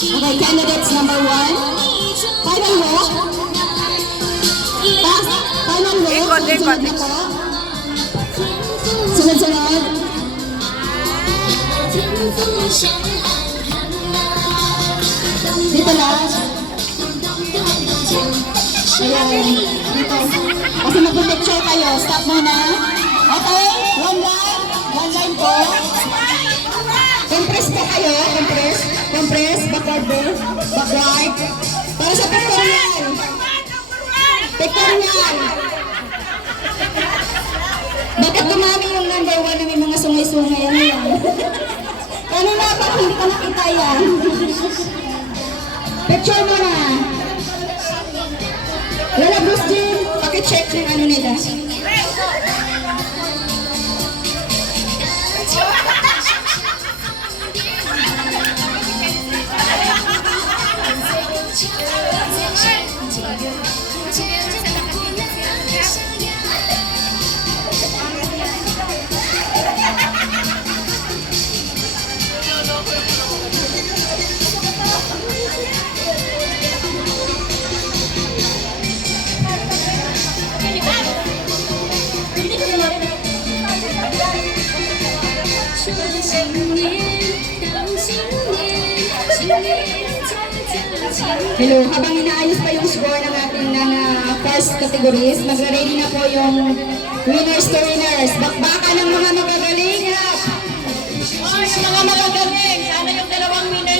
Okay, candidates number 1. Final walk. Final walk. Sunod na po. Sunod-sunod. Dito last. Ayan. Dito. Kasi mag-picture kayo. Stop muna. Okay? One line. One line po. Compress pa kayo. Compress. Compress. Backward po. Backward. Para sa pictorial. Pictorial. Bakit dumami yung number 1 na may mga sungay-sungay? Ano yan? Ano na? Bakit hindi ko nakita yan? Picture mo na. Wala, Bruce Jim. Paki-check yung ano nila. Hello, habang inaayos pa yung score ng ating first categories, magre-ready na po yung winners to winners. Bakbakan ng mga magagaling. Oy, mga magagaling. Sana yung dalawang winners